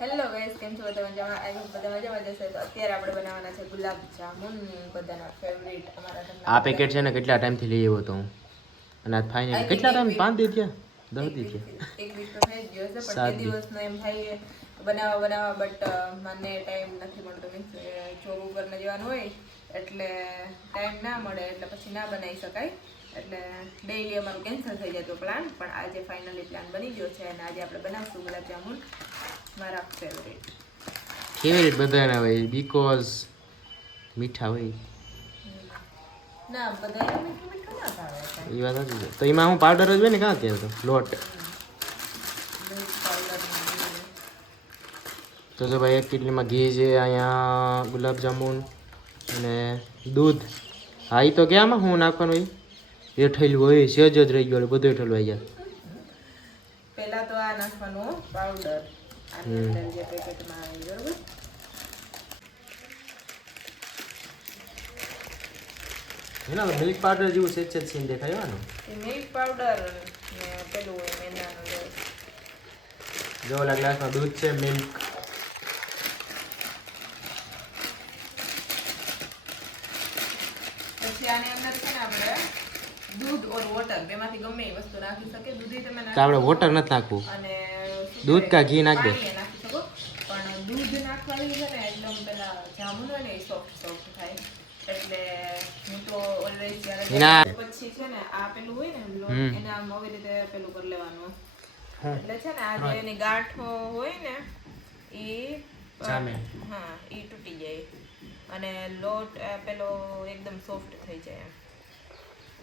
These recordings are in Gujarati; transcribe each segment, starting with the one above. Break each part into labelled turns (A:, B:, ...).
A: હેલો ગાઈસ કેમ છો બધા મજામાં? આઈ હોપ બધા મજામાં જશે તો અત્યારે આપણે બનાવવાના છે ગુલાબ જામુન બધાના ફેવરિટ અમારા
B: આ પેકેટ છે ને કેટલા ટાઈમથી લઈ આવ્યો તો હું? અને આ ફાઈનલ કેટલા ટાઈમ પાંચ દી થયા? દસ દી થયા?
A: એક વીક તો થઈ ગયો છે પણ બે દિવસનો એમ થાય બનાવવા બનાવવા બટ મને ટાઈમ નથી મળતો મીન્સ જોબ ઉપર ને જવાનું હોય એટલે ટાઈમ ના મળે એટલે પછી ના બનાવી શકાય. એટલે ડેઈલી અમારું કેન્સલ થઈ જતો પ્લાન પણ આજે ફાઇનલી પ્લાન બની ગયો છે અને આજે આપણે બનાવશું ગુલાબ જામુન. મારા ફેવરેટ
B: ફેવરેટ બધાના હોય? બીકોઝ મીઠા હોય.
A: ના બધા મીઠું મીઠું ના ભાવે
B: એ વાત સાચી છે. તો એમાં હું પાવડર જ હોય ને કાં અત્યારે તો લોટ. તો જો ભાઈ એક કિટલીમાં ઘી છે અહીંયા ગુલાબજાંબુન અને દૂધ. હા એ તો ક્યાંમાં હું નાખવાનું હોય? હેઠેલું હોય સહેજ જ રહી ગયો બધું હેઠેલું આવી જાય
A: પહેલાં તો આ નાખવાનું પાવડર આની અંદર જે પેકેટમાં આવે એ બરોબર
B: એના મિલ્ક પાવડર જેવું સહેજ સહેજ સીન દેખાય એમાં
A: એ મિલ્ક પાવડર ને પેલું હોય મેંદાનું રસ.
B: જો ઓલા ગ્લાસમાં દૂધ છે મિલ્ક
A: પછી આની અંદર છે ને આપણે દૂધ ઓર વોટર બેમાંથી ગમે એ વસ્તુ નાખી શકે દૂધી તમે નાખી
B: આપણે વોટર નથી નાખવું.
A: અને
B: દૂધ? કા ઘી નાખ દે.
A: પાણી દૂધ નાખવાની છે ને એકદમ પેલા જામુન હોય ને એ સોફ્ટ સોફ્ટ થાય. એટલે હું તો ઓલવેઝ જ્યારે પછી છે ને આ પેલું હોય ને એને આમ આવી રીતે પેલું કરી લેવાનું. એટલે છે ને આ જે એની ગાંઠો હોય ને એ
B: જામે.
A: હા એ તૂટી જાય. અને લોટ પેલો એકદમ સોફ્ટ થઈ જાય એમ.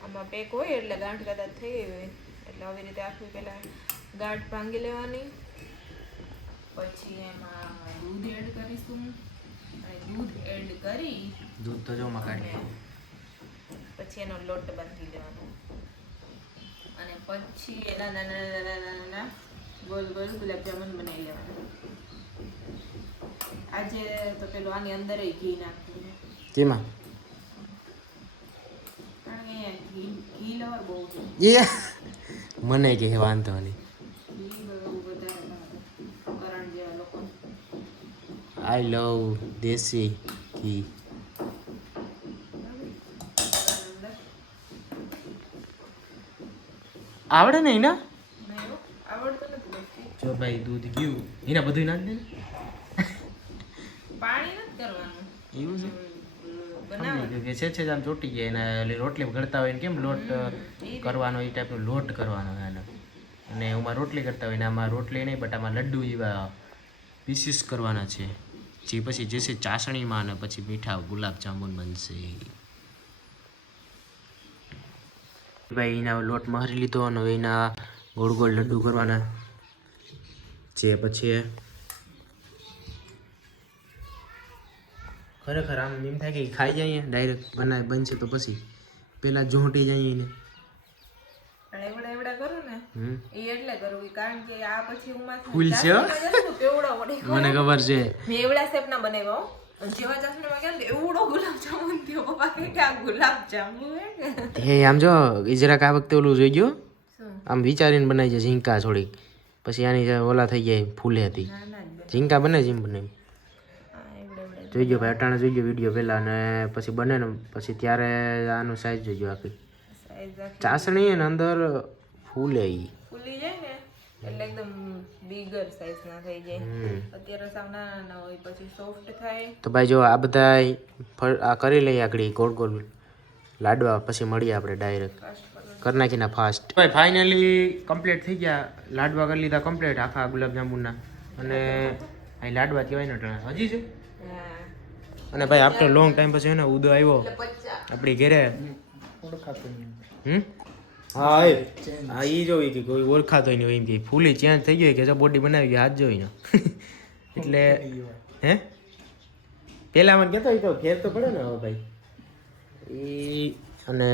A: આમાં પેક હોય એટલે ગાંઠ કદાચ થઈ ગઈ હોય. એટલે આવી રીતે આખું પેલા ગાંઠ ભાંગી લેવાની. પછી એમાં દૂધ એડ કરીશું. અને દૂધ એડ કરી
B: દૂધ તો જો માં
A: પછી એનો લોટ બાંધી લેવાનો. અને પછી એના નાના નાના નાના ગોલ ગોલ ગુલાબજામુન બનાવી લેવાના. આજે તો પેલું આની અંદર ઘી નાખ્યું.
B: કેમાં? મને કે વાંધો નહીં
A: ઘી બહુ વધારે ભાવે કરણ જેવા લોકો
B: આઈ લવ દેશી ઘી આવડે ને? એના જો ભાઈ દૂધ ગયું. એના બધું નાખ દે
A: પાણી નથી કરવાનું.
B: એવું છે? કે છે છે આમ ચોટી ગયા. એના એટલે રોટલી ઘડતા હોય ને કેમ લોટ કરવાનો એ ટાઈપનો લોટ કરવાનો એનો. અને એમાં રોટલી કરતા હોય. ને આમાં રોટલી નહીં બટ આમાં લડ્ડુ એવા પીસીસ કરવાના છે. જે પછી જશે ચાસણીમાં અને પછી મીઠા ગુલાબ જાંબુ બનશે. ભાઈ, એના લોટ મહરી લીધો અને એના ગોળ ગોળ લડ્ડુ કરવાના જે પછી. ખરેખર આમ એમ થાય કે ખાઈ જઈએ ડાયરેક્ટ બનાવી બનશે તો પછી. પેલા જોંટી જઈએ એને
A: અને એવડા એવડા કરું ને
B: હમ
A: એ એટલે કરું કારણ કે આ પછી હું
B: ફૂલ છે? મને ખબર છે.
A: મેં શેપ ના બનાવ્યો જેવા ચાસણીમાં ગયા ને એવડો ગુલાબ જામુન થયો. પપ્પા કે આ ગુલાબ જાંબુ હે
B: આમ જો જરાક આ વખતે ઓલું જોઈ ગયો? આમ વિચારીને બનાવી છે ઝીંકા થોડીક. પછી આની જે ઓલા થઈ જાય ફૂલે હતી. ઝીંકા બને જેમ બને જોઈ ગયો ભાઈ અટાણે જોઈ ગયો વીડિયો પહેલા અને પછી બને ને પછી ત્યારે આનું સાઈઝ જોઈ ગયો આખી.
A: આખી.
B: ચાસણી અને અંદર ફૂલે ઈ.
A: ફૂલી જાય ને એટલે એકદમ બિગર સાઈઝ ના થઈ જાય.
B: હમ.
A: અત્યારે સાવ નાના નાના હોય પછી સોફ્ટ થાય.
B: તો ભાઈ જો આ બધા આ કરી લઈએ આગળ ગોળ ગોળ લાડવા પછી મળીએ આપણે ડાયરેક્ટ કરી નાખીને ફાસ્ટ ભાઈ ફાઇનલી કમ્પ્લીટ થઈ ગયા. લાડવા કરી લીધા કમ્પ્લીટ આખા ગુલાબજાંબુના. અને અહીં લાડવા કહેવાય ને અટાણે. હજી છે? અને ભાઈ આફ્ટર લોંગ ટાઈમ પછી એને ને ઉદો આવ્યો. આપણી ઘેરે. હમ? હા એ. હા એ જોઈ કે કોઈ ઓળખાતો નહીં હોય એમ કે ફૂલી ચેન્જ થઈ ગયો કે જો બોડી બનાવી ગયો હાથ જોઈને એટલે હે? પેલા મને કહેતો તો ફેર તો પડે ને હવે ભાઈ. એ અને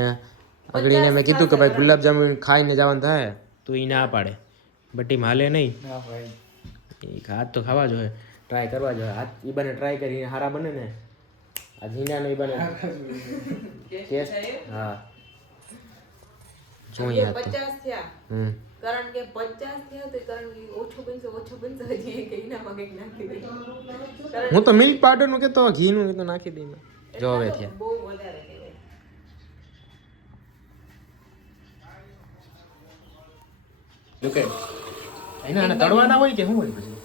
B: અગડીને મેં કીધું કે ભાઈ ગુલાબજામુન ખાઈને જવાનું થાય તો એ ના પાડે. બટ એમ હાલે નહીં. એ હાથ તો ખાવા જોઈએ ટ્રાય કરવા જોઈએ હાથ એ બને ટ્રાય કરીને હારા બને ને. આ ઝીણાનો નહીં બને. હા. જોઈએ.
A: પચાસ થયા. કારણ કે પચાસ થયા તો કારણ કે ઓછો બનશે ઓછો બનશે હજી એક એનામાં કંઈક નાખી દે
B: હું તો મિલ્ક પાવડરનું કેતો ઘી નું તો નાખી દઈ જો હવે થયા.
A: બહુ વધારે કહેવાય.
B: ઓકે એના આને તળવાના હોય કે શું હોય પછી?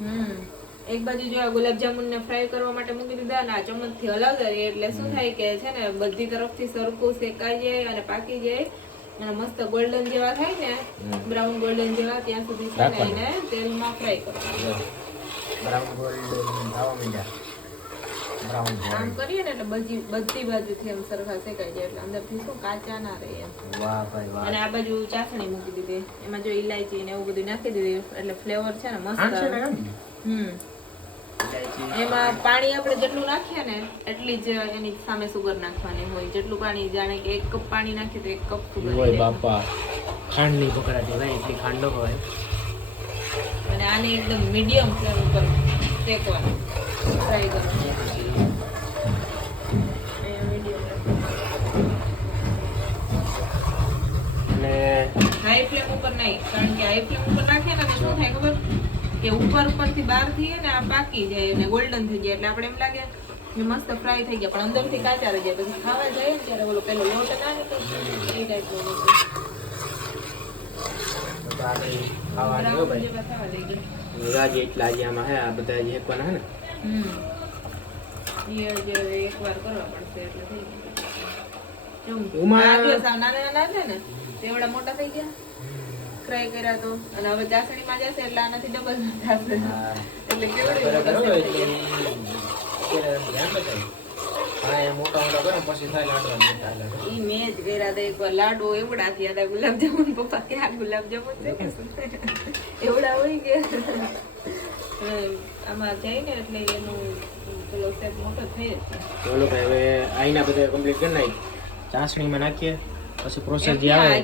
A: એક બાજુ જો આ ગુલાબજામુન ને ફ્રાય કરવા માટે મૂકી દીધા ને આ ચમચથી હલાવતા રહીએ એટલે શું થાય કે છે ને બધી તરફથી સરખું શેકાઈ જાય અને પાકી જાય. અને મસ્ત ગોલ્ડન જેવા થાય ને બ્રાઉન ગોલ્ડન જેવા ત્યાં સુધી એને તેલમાં ફ્રાય
B: બ્રાઉન થવા બ્રાઉન
A: આમ કરીએ ને એટલે બધી બધી બાજુથી એમ સરખા શેકાઈ જાય એટલે અંદરથી શું કાચા ના રહે એમ.
B: વાહ ભાઈ વાહ.
A: અને આ બાજુ ચાસણી મૂકી દીધી. એમાં જો ઇલાયચી ને એવું બધું નાખી દીધી એટલે ફ્લેવર છે ને મસ્ત? હમ. એમાં પાણી આપણે જેટલું નાખીએ ને એટલી જ એની સામે સુગર નાખવાની હોય. જેટલું પાણી જાણે કે એક કપ પાણી નાખીએ તો એક કપ સુગર
B: હોય બાપા. ખાંડની પકડા દેવાય એટલી ખાંડ ન હોય.
A: અને આને એકદમ મીડિયમ ફ્લેમ ઉપર શેકવાનું. ફ્રાય કરવાનું. હાઈ ફ્લેમ ઉપર નહીં કારણ કે હાઈ ફ્લેમ ઉપર નાખીએ ને તો શું થાય ખબર? કે ઉપર ઉપરથી બહાર થઈએ ને આ પાકી જાય અને ગોલ્ડન થઈ જાય. એટલે આપણે એમ લાગે કે મસ્ત ફ્રાય થઈ ગયા. પણ અંદરથી કાચા રહી જાય. પછી ખાવા જાય ને ત્યારે ઓલો પેલો લોટ ના નીકળે એ ટાઈપનો
B: એટલા આમાં હે આ બધા જે હે ને?
A: એકવાર કરવા પડશે એટલે થઈ ગયું. નાના નાના છે ને તેવડા મોટા થઈ ગયા. ફ્રાય કર્યા તો. અને હવે ચાસણીમાં જશે એટલે આનાથી ડબલ થશે. એટલે કેવડે લાડુ એવડા થયા ગુલાબજામુન પપ્પા કે આ ગુલાબજામુન છે? કે શું? એવડા હોય કે આમાં જઈને એટલે એનું પેલો સ્ટેપ મોટો થઈ
B: ભાઈ હવે આઈના બધા કમ્પ્લીટ કરી નાખી ચાસણીમાં નાખીએ પછી પ્રોસેસ જે આવે.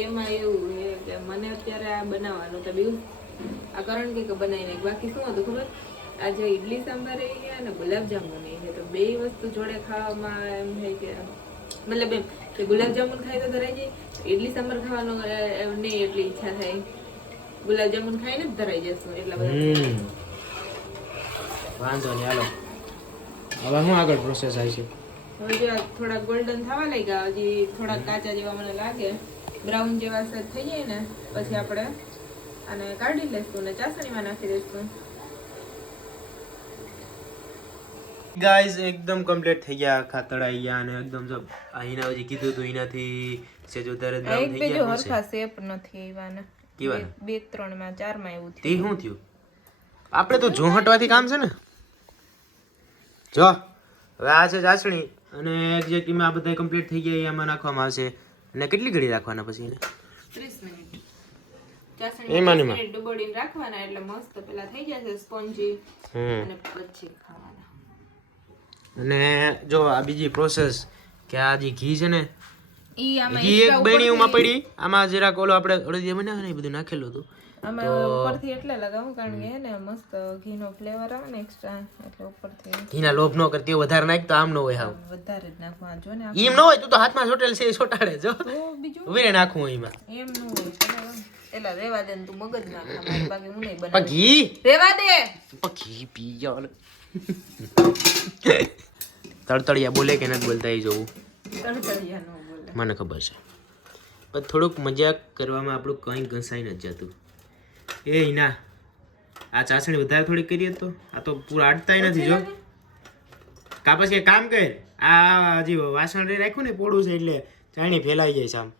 A: એમાં એવું છે મને અત્યારે આ બનાવવાનું તો બીજું આ કરણ કે બનાવી નાખ બાકી શું હતું ખબર? આજે ઇડલી સાંભાર રહી છે અને ગુલાબજાંબુ રહી છે તો બે વસ્તુ જોડે ખાવામાં એમ થાય કે મતલબ એમ કે ગુલાબજાંબુ ખાય તો ધરાઈ જાય ઇડલી સાંભાર ખાવાનો નહીં એટલી ઈચ્છા થાય. ગુલાબજાંબુ ખાઈને જ ધરાઈ જશું એટલા બધા.
B: વાંધો નહીં હાલો. હવે હું આગળ પ્રોસેસ આવી છે?
A: હવે થોડા ગોલ્ડન થવા લાગ્યા હજી થોડા કાચા જેવા મને લાગે. બ્રાઉન જેવા સેટ થઈ જાય ને પછી આપણે આને કાઢી લઈશું ને ચાસણીમાં નાખી દઈશું.
B: ગાઈઝ એકદમ કમ્પ્લીટ થઈ ગયા આખા તળાઈ ગયા અને એકદમ જો અહીંના હજી કીધું હતું એનાથી સેજો
A: આ
B: બ્રાઉન થઈ
A: બે જો હરખા શેપ નથી આવ્યા
B: કેવા
A: બે ત્રણમાં ચારમાં એવું
B: તે
A: થયું.
B: શું થયું? આપણે તો ઝોંહટવાથી કામ છે ને. જો હવે આ છે ચાસણી અને એક્ઝેક્ટલી આ બધા કમ્પ્લીટ થઈ ગયા એ આમાં નાખવામાં આવશે. અને કેટલી ઘડી રાખવાના પછી એને?
A: ત્રીસ મિનિટ.
B: એમાં ને
A: મિનિટ ડુબોડીને રાખવાના એટલે મસ્ત પેલા થઈ જશે સ્પોન્જી અને પછી ખાવાના.
B: અને જો આ બીજી પ્રોસેસ કે આ જે ઘી છે ને
A: ઈ આમાં
B: ઘી એક
A: extra
B: પડી. આમાં જરાક ઓલો આપણે અડદિયા બનાવે ને એ બધું નાખેલું હતું.
A: આમાં ઉપરથી એટલે લગાવું કારણ કે ને મસ્ત ઘીનો ફ્લેવર આવે ને એક્સ્ટ્રા એટલે ઉપરથી.
B: ઘીના લોભ ન કરતી વધારે નાખ તો આમ ન હોય હાવ.
A: વધારે જ નાખવા જો ને
B: એમ ન હોય તું તો હાથમાં ચોટેલ છે એ ચોટાડે જો.
A: બીજું?
B: વીરે નાખું એમાં.
A: એમ ન હોય એલા રેવા દે ને તું મગજ ના ખા બાકી હું નહીં
B: પણ ઘી
A: રેવા દે!
B: ઘી પી જાવ તળતળિયા બોલે કે નથી બોલતા એ જોવું.
A: તડતડિયા નો બોલે.
B: મને ખબર છે. પણ થોડુંક મજાક કરવામાં આપણું કંઈ ઘસાઈ નથી જતું. એ ના આ ચાસણી વધારે થોડીક કરીએ તો. આ તો પૂરા અડતાય નથી જો. કા પછી એક કામ કર. આ હજી વાસણ રહી રાખ્યું ને પોડું છે એટલે ચાણી ફેલાઈ જાય છે આમ.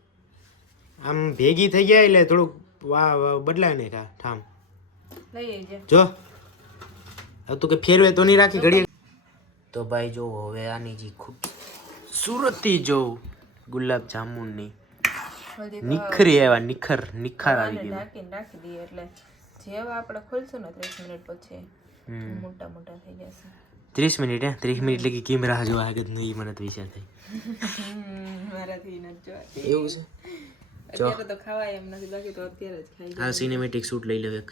B: આમ ભેગી થઈ જાય એટલે થોડુંક બદલાય નહીં કા ઠામ.
A: લઈ
B: જો. તું કે ફેરવે તો નહીં રાખી ઘડી તો ભાઈ જો હવે આની જે ખૂબ સુરતી જો ગુલાબ જામુનની
A: હજી
B: નિખરી આવ્યા નિખર નિખાર આવી ગયું
A: ઢાંકીને રાખી દઈએ એટલે જેવા આપણે ખોલશું ને ત્રીસ મિનિટ પછી મોટા મોટા થઈ જશે.
B: ત્રીસ મિનિટ હે? ત્રીસ મિનિટ લગી કેમ રાહ જોવા આગળ નહીં મને તો વિચાર થાય.
A: મારાથી ન જોવા
B: એવું છે?
A: અત્યારે તો ખાવાય એમ નથી બાકી તો અત્યારે જ ખાઈ
B: આ સિનેમેટિક શૂટ લઈ લો એક.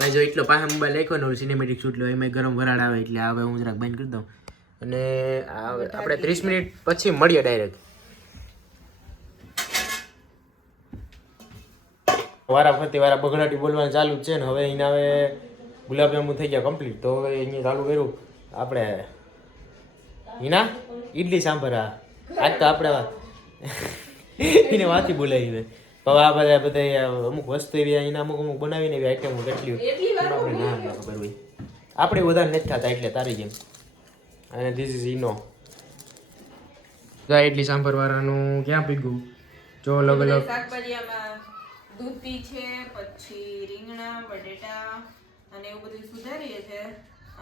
B: ભાઈ જો એટલો પાસે મોબાઈલ રાખ્યો ને સિનેમેટિક શૂટ લો એમાં ગરમ વરાળ આવે એટલે હવે હું જરાક બંધ કરી દઉં. અને આપણે ત્રીસ મિનિટ પછી મળીએ ડાયરેક્ટ વારા ફરતી વારા બગડાટી બોલવાનું ચાલુ જ છે ને હવે એના હવે ગુલાબજાંબુ થઈ ગયા કમ્પ્લીટ તો હવે અહીંયા ચાલુ કર્યું. આપણે હિના ઈડલી સાંભર આ. આજ તો આપણે એને વાંચી બોલાવી હવે આ બધા બધા અમુક વસ્તુ એવી એના અમુક અમુક બનાવીને એવી આઈટમો કેટલી આપણે ના ખબર હોય. આપણે વધારે નથી થતા એટલે તારી જેમ. અને ધીસ ઇઝ ઇનો ઇડલી સાંભર વાળાનું ક્યાં પીગું જો અલગ અલગ
A: દૂધી છે પછી રીંગણા બટેટા અને એવું બધું સુધારીએ છે.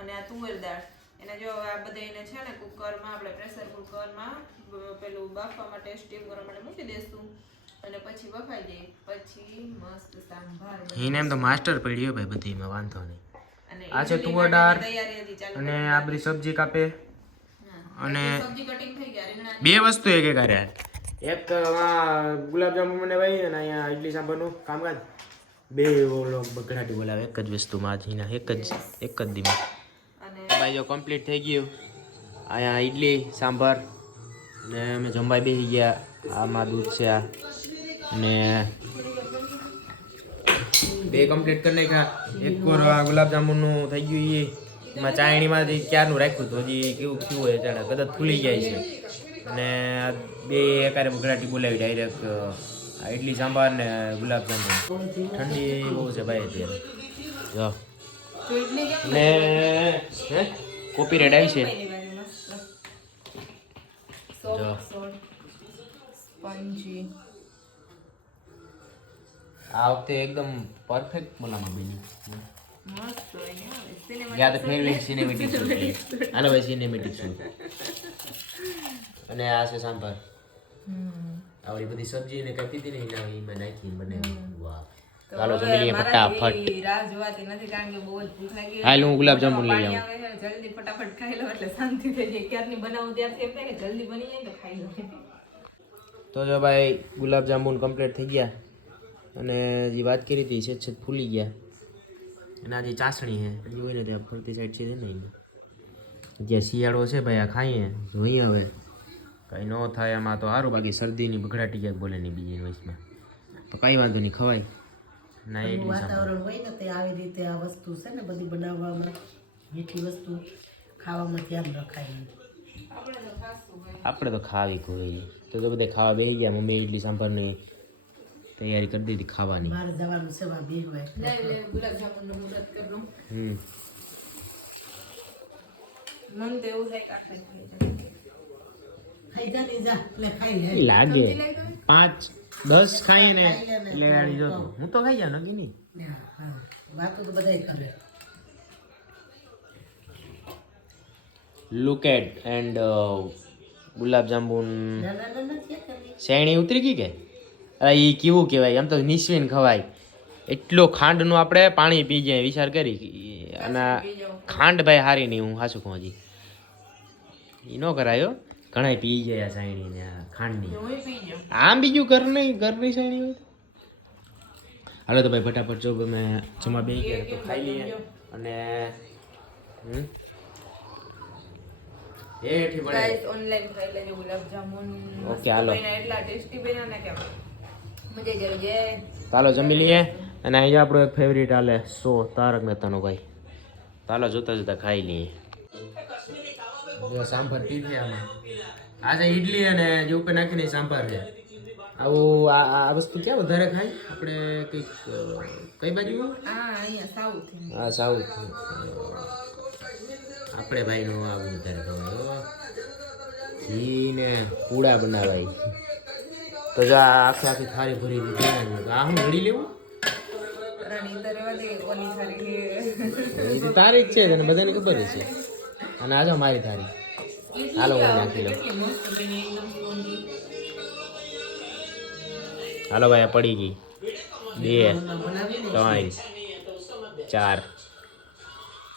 A: અને આ તુવેર દાળ. એને જો આ બધા એને છે ને કુકરમાં આપણે પ્રેશર કુકરમાં પેલું બાફવા માટે સ્ટીમ કરવા માટે મૂકી દઈશું અને પછી બફાઈ જાય પછી મસ્ત સાંભાર
B: એને એમ તો માસ્ટર પડ્યો ભાઈ બધીમાં વાંધો નહીં.
A: અને
B: આ છે તુવેર દાળ
A: તૈયારી હજી ચાલુ
B: અને આ બધી સબ્જી કાપે. અને
A: થઈ ગયા
B: બે વસ્તુ એક એક એક ગુલાબજાંબુ મને ભાઈ અને અહીંયા ઇડલી સાંભરનું કામકાજ. બે ઓલો બગડાટી બોલાવે એક જ વસ્તુમાં આજના એક જ એક જ દીમાં.
A: અને
B: ભાઈ જો કમ્પ્લીટ થઈ ગયું. અહીંયા ઇડલી સાંભાર ને અમે જમવાઈ બેસી ગયા. આમાં દૂધ છે આ. ને બે કમ્પ્લીટ કરી નાખ્યા. એક કોર આ ગુલાબજાંબુનું થઈ ગયું એ એમાં ચાયણીમાંથી ક્યારનું રાખ્યું હતું? હજી કેવું કેવું હોય જાણે કદાચ ફૂલી જાય છે. અને બે એકારે ગુજરાતી બોલાવી ડાયરેક્ટ ઇડલી સાંભાર ને ગુલાબજાંબુ ઠંડી બહુ છે ભાઈ અત્યારે. જો. ને હે? કોપીરાઇટ આવી છે. જો.
A: સ્પંજી
B: આ વખતે એકદમ પરફેક્ટ બોલામાં બની
A: મસ્ત હોય ને હવે cinema
B: યા તો ફેવરેટ સિનેમેટિક હાલો ભાઈ સિનેમેટિક શૂટ અને આ છે સાંભાર. આવડી બધી સબ્જી ને કાપી હતી ને એના એમાં નાખી બનાવી. વાહ. ચાલો જમી લઈએ ફટાફટ.
A: રાહ જોવાતી નથી કારણ કે બહુ જ ભૂખ લાગી
B: હાલ હું ગુલાબજાંબુ લઈ આવું.
A: જલ્દી ફટાફટ ખાઈ લો એટલે શાંતિ થઈ જાય. ક્યારની બનાવું ત્યારથી એમ થાય કે જલ્દી બની જાય તો ખાઈ લો.
B: તો જો ભાઈ ગુલાબજાંબુ કમ્પ્લીટ થઈ ગયા. અને જે વાત કરી હતી છે છેદ ફૂલી ગયા. અને આ જે ચાસણી છે હજી હોય ને ત્યાં ફરતી સાઈડ છે ને જ્યાં શિયાળો છે ભાઈ આ ખાઈએ. જોઈએ હવે. કંઈ ન થાય એમાં તો સારું બાકી શરદીની બગડાટી ક્યાંક બોલે નહીં બીજી વયસમાં તો કંઈ વાંધો નહીં ખવાય. ના એટલી
C: વાતાવરણ હોય ને તે આવી રીતે આ વસ્તુ છે ને બધી બનાવવામાં મીઠી વસ્તુ ખાવામાં ધ્યાન રખાય
B: આપણે તો ખાવી કોઈ. તો તો બધા ખાવા બેસી ગયા મમ્મી ઇડલી સાંભારની તૈયારી કરી દીધી ખાવાની.
C: બહાર જવાનું સેવા બી હોય
A: ગુલાબજામુનનું મુહૂર્ત કરી દઉં.
B: હમ.
A: મન તો એવું થાય કે
B: લાગે. પાંચ દસ ખાઈએ ને એટલે આડી જતો હું તો ખાઈ જાઉં નક્કી નહીં.
C: વાતો તો બધાય કરે
B: લુક એટ એન્ડ
C: કરવી
B: શેણી ઉતરી ગઈ કે? અરે એ કેવું કહેવાય? આમ તો નિસ્વીન ખવાય. એટલો ખાંડનું આપણે પાણી પી જાય વિચાર કરી. અને ખાંડ ભાઈ હારી નહીં હું હાસું કહું હજી. એ ન કરાયો ઘણા પી જાય આ સાયણી ને આ ખાંડની. આમ બીજું ઘર નહીં ઘરની સાયણી હોય હાલો તો ભાઈ ફટાફટ જો અમે જમા બે ગયા તો ખાઈ લઈએ. અને હમ? પડે.
A: ઓનલાઈન ખાઈ લેજો ગુલાબજામુન
B: ઓકે, હાલો.
A: એટલા ટેસ્ટી બન્યા ને કે મજા જ
B: ચાલો જમી લઈએ. અને અહીંયા આપણો એક ફેવરિટ હાલે સો તારક મહેતાનો ભાઈ. ચાલો જોતા જોતા ખાઈ લઈએ. જો સાંભાર પીધી આમાં. આજે ઈડલી અને જે ઉપર નાખીને સાંભાર છે. આવું આ આ વસ્તુ ક્યાં વધારે ખાય? આપણે કંઈક કઈ બાજુ?
A: આ અહીંયા સાઉથ
B: આપણે ભાઈનો આવું વધારે ખવાય હો. ઘી ને પૂડા બનાવાય. તો જો આ આખી આખી થાળી ભરી દીધી આ હું ઘડી લેવું? તારી જ છે. તને બધાને ખબર છે. અને આજે મારી તારી હાલો હું નાખી લઉં. હાલો ભાઈ પડી ગઈ. બે ત્રણ ચાર.